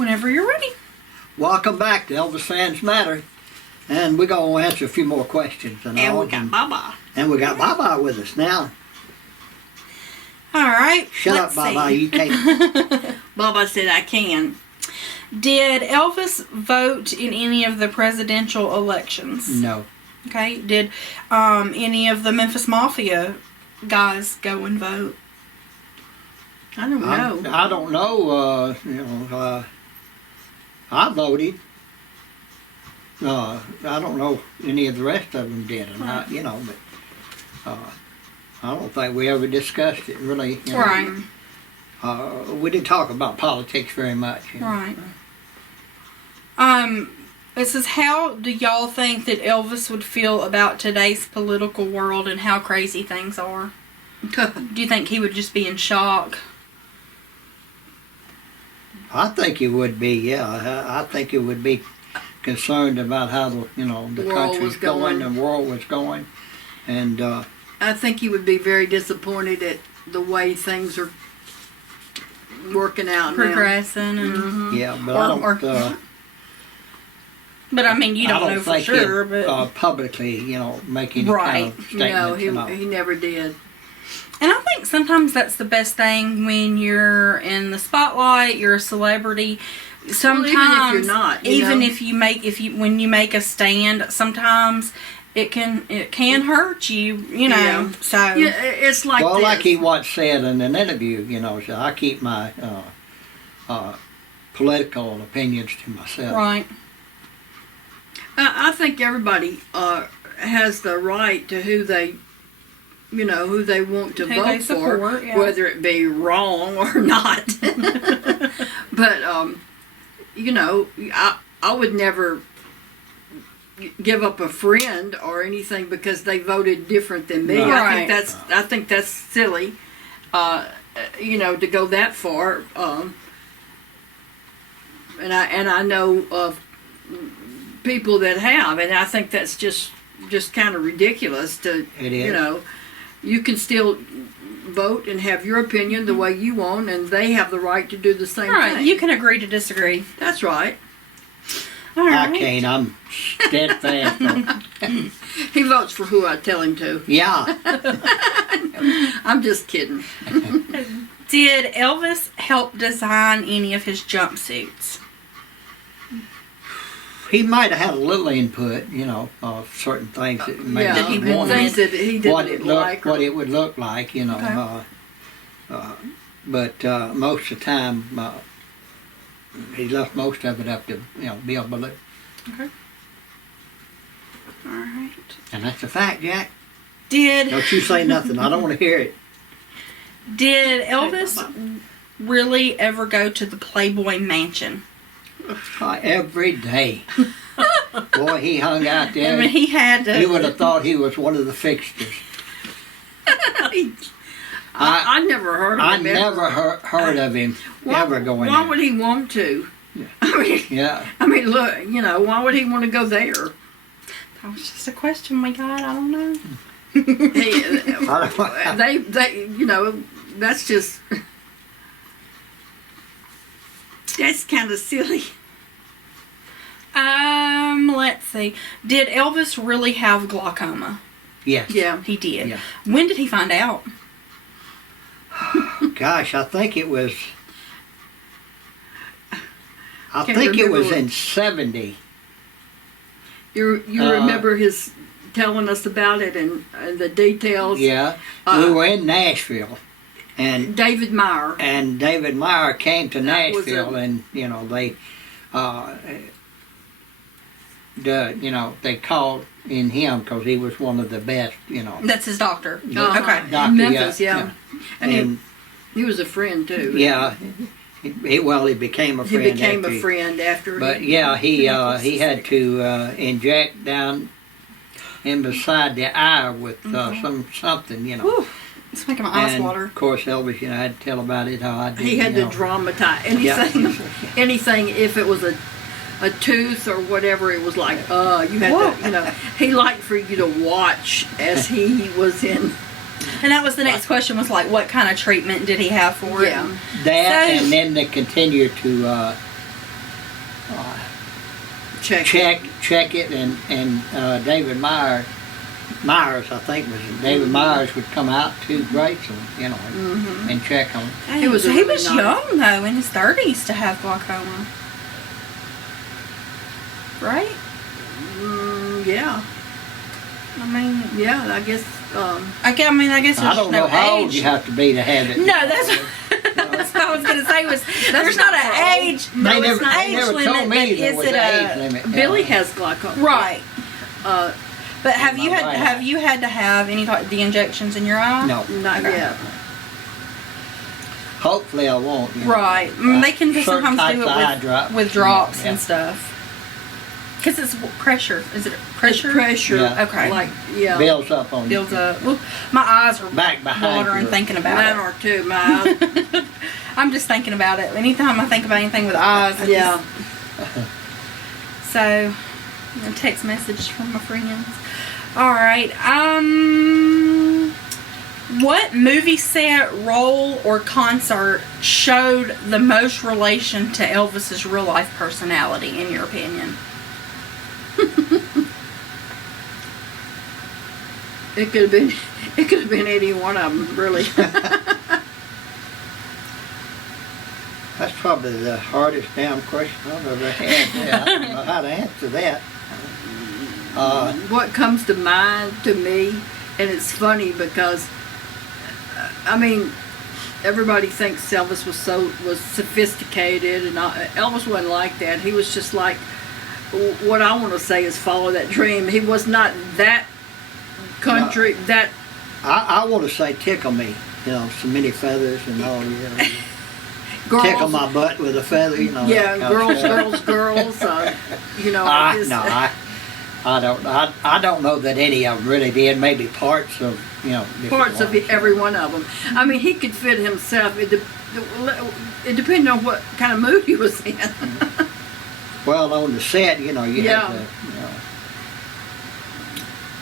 Whenever you're ready. Welcome back to Elvis Fans Matter. And we're going to answer a few more questions. And we got Baba. And we got Baba with us now. All right. Shut up, Baba. You can't. Baba said I can. Did Elvis vote in any of the presidential elections? No. Okay. Did any of the Memphis Mafia guys go and vote? I don't know. I don't know. I voted. I don't know any of the rest of them did or not, but I don't think we ever discussed it really. Right. We didn't talk about politics very much. Right. It says, how do y'all think that Elvis would feel about today's political world and how crazy things are? Do you think he would just be in shock? I think it would be, yeah. I think it would be concerned about how the country was going, the world was going, and I think he would be very disappointed at the way things are working out progressing now. And yeah, but I don't. But I mean, you don't know for sure. But publicly, make any kind of statements. No, he never did. And I think sometimes that's the best thing when you're in the spotlight, you're a celebrity. Sometimes, well, even if you're not, when you make a stand, sometimes it can hurt you. Yeah. So yeah, it's like like he once said in an interview. So I keep my political opinions to myself. Right. I think everybody has the right to who they want to vote for, yeah. whether it be wrong or not. But I would never give up a friend or anything because they voted different than me. Right. I think that's silly. To go that far. And I know of people that have, and I think that's just kind of ridiculous. It is. You can still vote and have your opinion the way you want, and they have the right to do the same thing. You can agree to disagree. That's right. All right. I can't. I'm steadfast. He votes for who I tell him to. Yeah. I'm just kidding. Did Elvis help design any of his jumpsuits? He might have had a little input, of certain things that maybe that he wanted. Things that he didn't what it would look like, Okay. But most of the time, he left most of it up to Bill Ballou. Okay. All right. And that's a fact, Jack. Did Don't you say nothing. I don't want to hear it. Did Elvis really ever go to the Playboy mansion? Every day. Boy, he hung out there. I mean, he had to. You would have thought he was one of the fixtures. I never heard of him. I never heard of him ever going there. Why would he want to? Yeah. I mean, look, why would he want to go there? That was just a question, my God. I don't know. That's just... That's kind of silly. Let's see. Did Elvis really have glaucoma? Yes. Yeah. He did. Yeah. When did he find out? Gosh, I think it was... it was in 70. You remember his telling us about it and the details? Yeah. We were in Nashville. And David Meyer. And David Meyer came to Nashville, and they, they called in him because he was one of the best. That's his doctor. Okay. Doctor, Memphis, yeah. And he was a friend too. Yeah. He became a friend. He became a friend after. But yeah, he had to inject down in beside the eye with something. Whew. It's making my eyes water. Of course, Elvis, had to tell about it how I did. He had to dramatize anything. Anything if it was a tooth or whatever, it was like you had to. He liked for you to watch as he was in. And that was the next question, was like, what kind of treatment did he have for it? Yeah. That, and then they continue to check it, and David Myers, I think was it. David Myers would come out to Graceland, and check on. He was young though, in his 30s, to have glaucoma, right? Yeah. I mean, yeah. I guess. I guess there's I don't know how old you have to be to have it. No, that's what I was gonna say. There's not an age. No, it's not age never limit. told me there Is was it an age limit. Billy has glaucoma. Right. But have you Right. had to have any type the injections in your eye? No, Not yet. hopefully I won't. Right. They can just certain sometimes do types of eye it with drops yeah. and stuff. Because it's pressure. Is it pressure? It's pressure. Yeah. Okay. Like, yeah. Builds up on Builds you. up. Well, my eyes are Back behind watering you. thinking about Mine it. are too. Mine. I'm just thinking about it. Anytime I think about anything with eyes, Yeah. So, a text message from my friends. All right. What movie set, role, or concert showed the most relation to Elvis's real life personality, in your opinion? It could have been any one of them, really. That's probably the hardest damn question I've ever had. I don't know how to answer that. What comes to mind to me, and it's funny because, I mean, everybody thinks Elvis was sophisticated, and Elvis wasn't like that. He was just like, what I want to say is follow that dream. He was not that country, that. I want to say tickle me, so many feathers and all, Girls, tickle my butt with a feather, yeah, that kind of stuff. girls, I don't know that any of them really did. Maybe parts of, different parts of ones. every one of them. I mean, he could fit himself. It depended on what kind of mood he was in. Well, on the set, you Yeah. had to,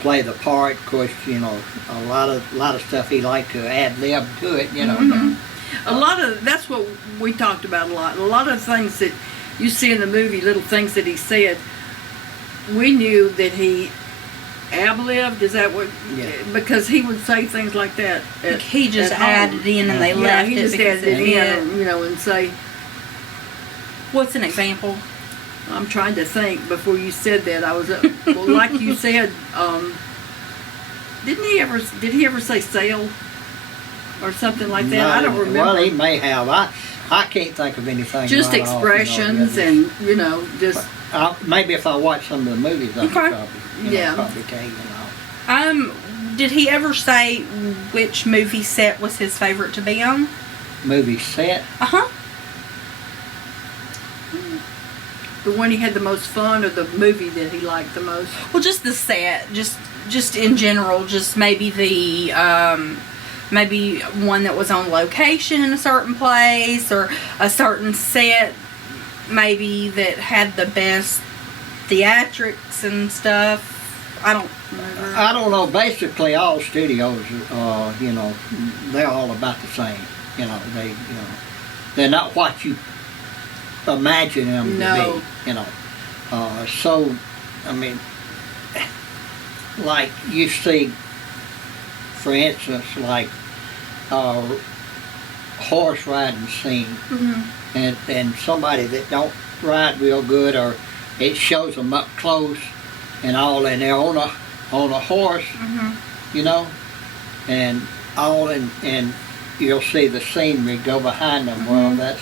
play the part. Of course, a lot of stuff he liked to add lib to it, Mm-hmm. A lot of that's what we talked about a lot. A lot of things that you see in the movie, little things that he said, we knew that he ad-libbed. Is that what? Yeah. Because he would say things like that. He just at home. added in and they left he it just because added it it fit. in, and say. What's an example? I'm trying to think. Before you said that, I was well, like you said. Did he ever say sail or something like that? I don't remember. Well, he may have. I can't think of anything. Just right expressions off, and just. Maybe if I watch some of the movies, I could Okay. probably tell you. Did he ever say which movie set was his favorite to be on? Movie set. Uh-huh. The one he had the most fun, or the movie that he liked the most? Well, just the set, just in general, just maybe maybe one that was on location in a certain place, or a certain set, maybe that had the best theatrics and stuff. I don't remember. I don't know. Basically, all studios, they're all about the same. They're not what you imagine them No. to be. So, I mean, like you see, for instance, like horse riding scene, and somebody that don't ride real good, or it shows them up close and all, and they're on a horse, and all, and you'll see the scenery go behind them. Well, that's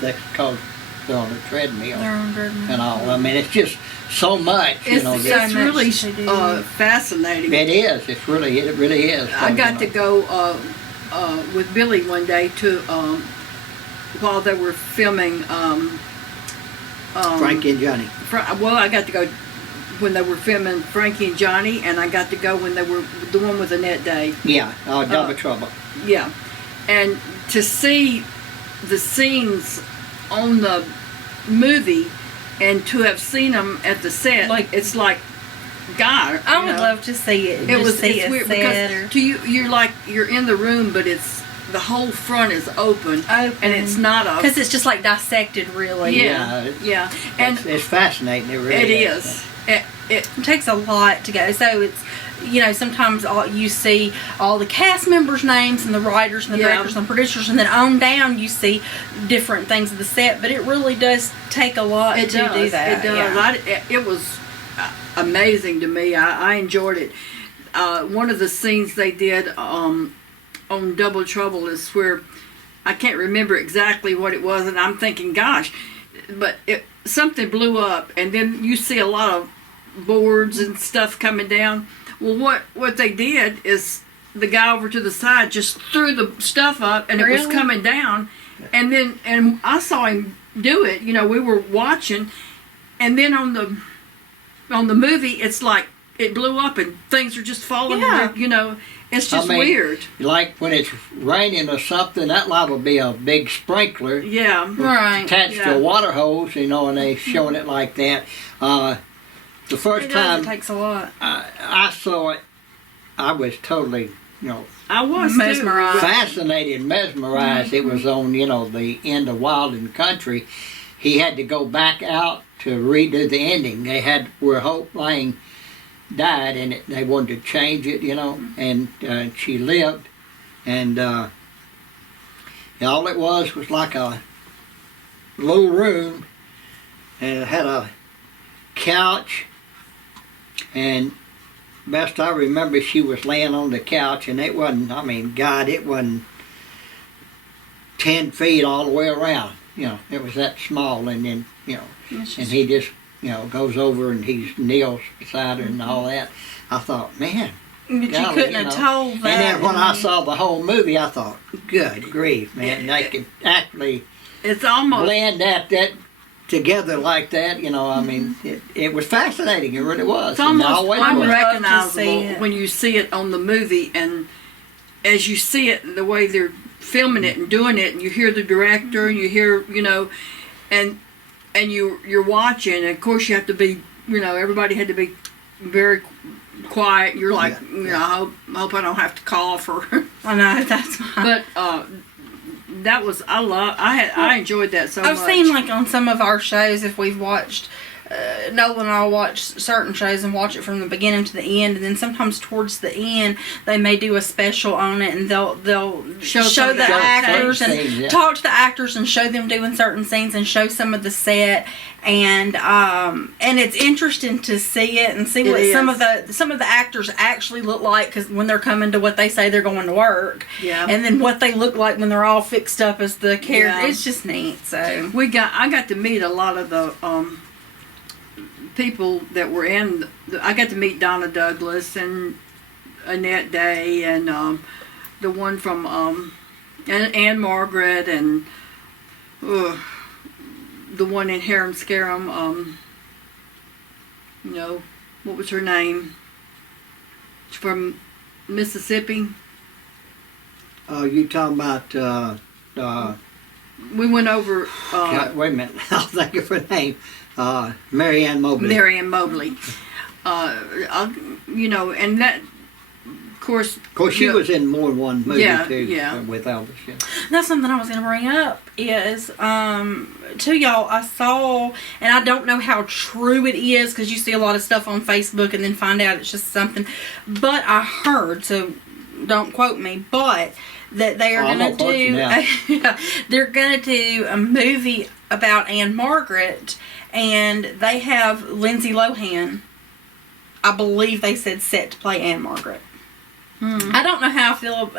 because they're on a treadmill and all. I mean, it's just so much, It's much really to do. fascinating. It is. It really is. I got to go with Billy one day to while they were filming. Frankie and Johnny. I got to go when they were filming Frankie and Johnny, and I got to go when they were the one with Annette Day. Yeah, Double Trouble. Yeah, and to see the scenes on the movie, and to have seen them at the set, it's like, God, I would love to see it. It was see it's a weird set because to you, you're in the room, but it's the whole front is open, and it's not a. Because it's just like dissected, really. Yeah. And it's fascinating. It really it is. It takes a lot to go. So it's, sometimes you see all the cast members' names and the writers and the directors and the producers, and then on down you see different things of the set. But it really does take a lot to do that. It does. It was amazing to me. I enjoyed it. One of the scenes they did on Double Trouble is where I can't remember exactly what it was, and I'm thinking, gosh, but something blew up, and then you see a lot of boards and stuff coming down. Well, what they did is the guy over to the side just threw the stuff up, and it was coming down, and I saw him do it. We were watching, and then on the movie, it's like it blew up and things are just falling. It's just weird. Like when it's raining or something, that liable be a big sprinkler. Yeah, right. Attached to a water hose, and they showing it like that. The first time it takes a lot. I saw it, I was totally, I was mesmerized. Fascinated, mesmerized. It was on, the end of Wild and Country. He had to go back out to redo the ending. They had where Hope Lang died, and they wanted to change it, and she lived, and all it was like a little room, and it had a couch, and best I remember, she was laying on the couch, and it wasn't, it wasn't 10 feet all the way around. It was that small, and then, and he just, goes over and he kneels beside her and all that. I thought, man. But you couldn't have told that. And then when I saw the whole movie, I thought, good grief, man. They could actually it's almost blend that together like that, it was fascinating. It really was. It's almost unrecognizable when you see it on the movie, and as you see it, the way they're filming it and doing it, and you hear the director, and you hear, and you're watching, and of course you have to be, everybody had to be very quiet. You're like, I hope I don't have to cough or. I know, that's fine. But that was I enjoyed that so much. I've seen like on some of our shows, if we've watched Nolan and I'll watch certain shows and watch it from the beginning to the end, and then sometimes towards the end they may do a special on it, and they'll show the actors and talk to the actors and show them doing certain scenes and show some of the set, and it's interesting to see it and see what some of the actors actually look like, because when they're coming to what they say they're going to work, and then what they look like when they're all fixed up as the character. It's just neat. So I got to meet a lot of the people that were in. I got to meet Donna Douglas and Annette Day, and the one from Anne Margaret, and the one in Harum Scarum. What was her name? She's from Mississippi. You talking about? We went over. Wait a minute, I'll think of her name. Mary Ann Mobley. Mary Ann Mobley. And that, of course, she was in more than one movie too. With Elvis. Yeah. That's something I was going to bring up is to y'all. I saw, and I don't know how true it is, because you see a lot of stuff on Facebook and then find out it's just something. But I heard, so don't quote me, but that they are going to do. They're going to do a movie about Anne Margaret. And they have Lindsay Lohan, I believe they said, set to play Anne Margaret. I don't know how I feel,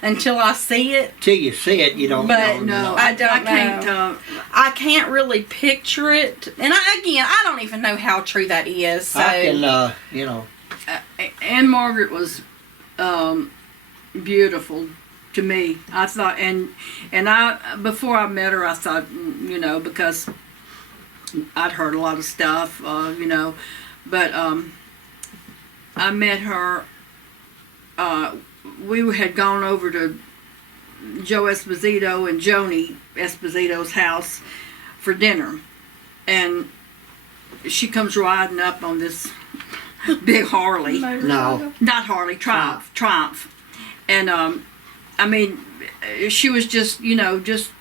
until I see it. Till you see it, you don't know. But no, I don't know. I can't really picture it. And I don't even know how true that is. So. I can, Anne Margaret was beautiful to me. I thought, and I before I met her, I thought, because I'd heard a lot of stuff, but I met her. We had gone over to Joe Esposito and Joni Esposito's house for dinner, and she comes riding up on this big Harley. No, not Harley, Triumph, and I mean, she was just, just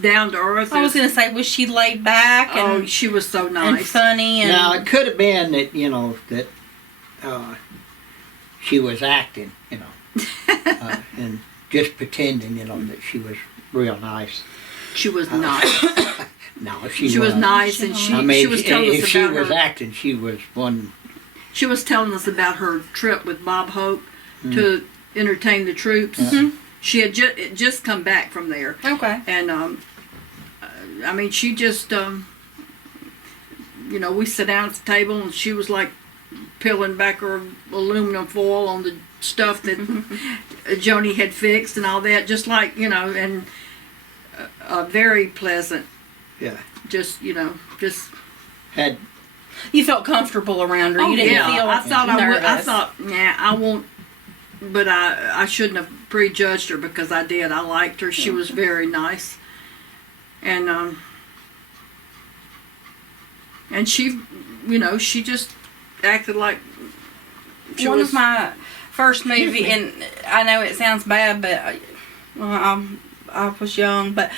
down to earth. I was going to say, was she laid back and she was so and nice. funny? And Now, it could have been that, that she was acting, and just pretending, that she was real nice. She was nice. No, She was nice, and she was telling us if she about was her. acting, she was one. She was telling us about her trip with Bob Hope to entertain the troops. She had just come back from there, okay. and I mean, she just, we sat down at the table, and she was like peeling back her aluminum foil on the stuff that Joni had fixed and all that, just like, and very pleasant. Yeah. Just, just. Had. You felt comfortable around her. You didn't feel I thought nervous. I thought, I won't. But I shouldn't have prejudged her because I did. I liked her. She was very nice, and she, she just acted like she One was of my first movie, and I know it sounds bad, but I was young, but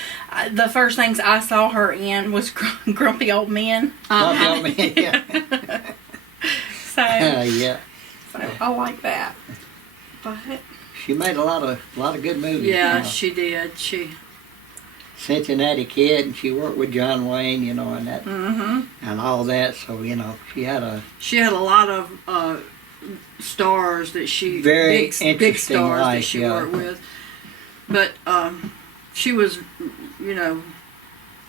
the first things I saw her in was Grumpy Old Men. Yeah. So Yeah. So I like that. But She made a lot of good movies. Yeah, she did. She. Cincinnati Kid, and she worked with John Wayne, and that, Mm-hmm. and all that. So she had a lot of stars that she very big interesting stars life, that she yeah. worked with, but she was,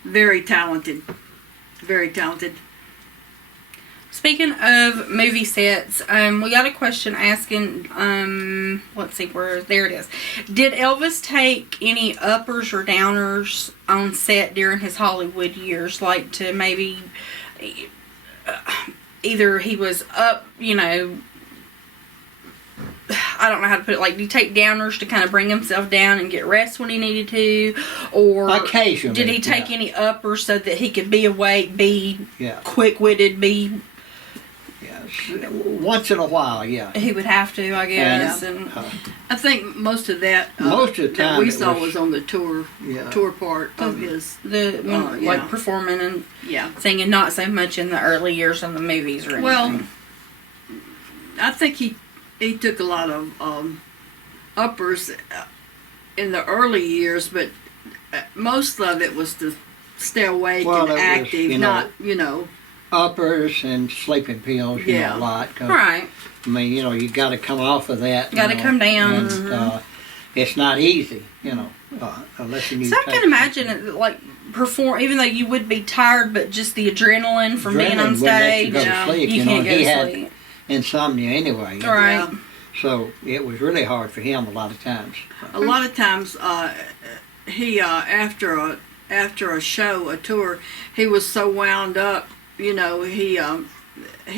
very talented, very talented. speaking of movie sets, we got a question asking, let's see, there it is. Did Elvis take any uppers or downers on set during his Hollywood years? Like to maybe, either he was up, I don't know how to put it, like, did he take downers to kind of bring himself down and get rest when he needed to? Or occasionally. did he take any uppers so that he could be awake, be quick-witted, be... Once in a while, yeah. He would have to, I guess. And I think most of that most of the time that we saw was on the tour part of his like performing and yeah. singing, not so much in the early years of the movies or anything. Well, I think he took a lot of uppers in the early years, but most of it was to stay awake and active, not uppers and sleeping pills, a lot. Right. I mean, you got to come off of that. Got to come down. And, it's not easy, unless you. So I can imagine it, like, perform, even though you would be tired, but just the adrenaline from being on stage. You can't go to sleep. Insomnia anyway. Right. Yeah. So it was really hard for him a lot of times. A lot of times, he after a show, a tour, he was so wound up. He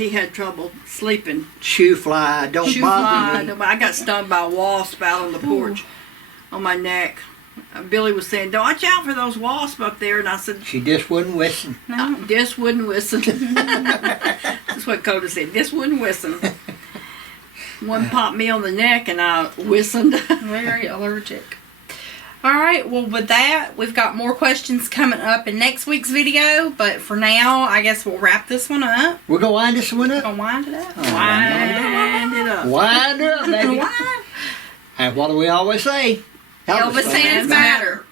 had trouble sleeping. Shoe fly, don't bother me. I got stung by a wasp out on the porch on my neck. Billy was saying, "Watch out for those wasps up there," and I said, "She just wouldn't listen." I just wouldn't listen. That's what Coda said. Just wouldn't listen. One popped me on the neck, and I whistled. Very allergic. All right, well, with that, we've got more questions coming up in next week's video, but for now, I guess we'll wrap this one up. We're going to wind this one up? We're going to wind it up. Wind it up. Wind it up, baby. And what do we always say? Elvis fans matter.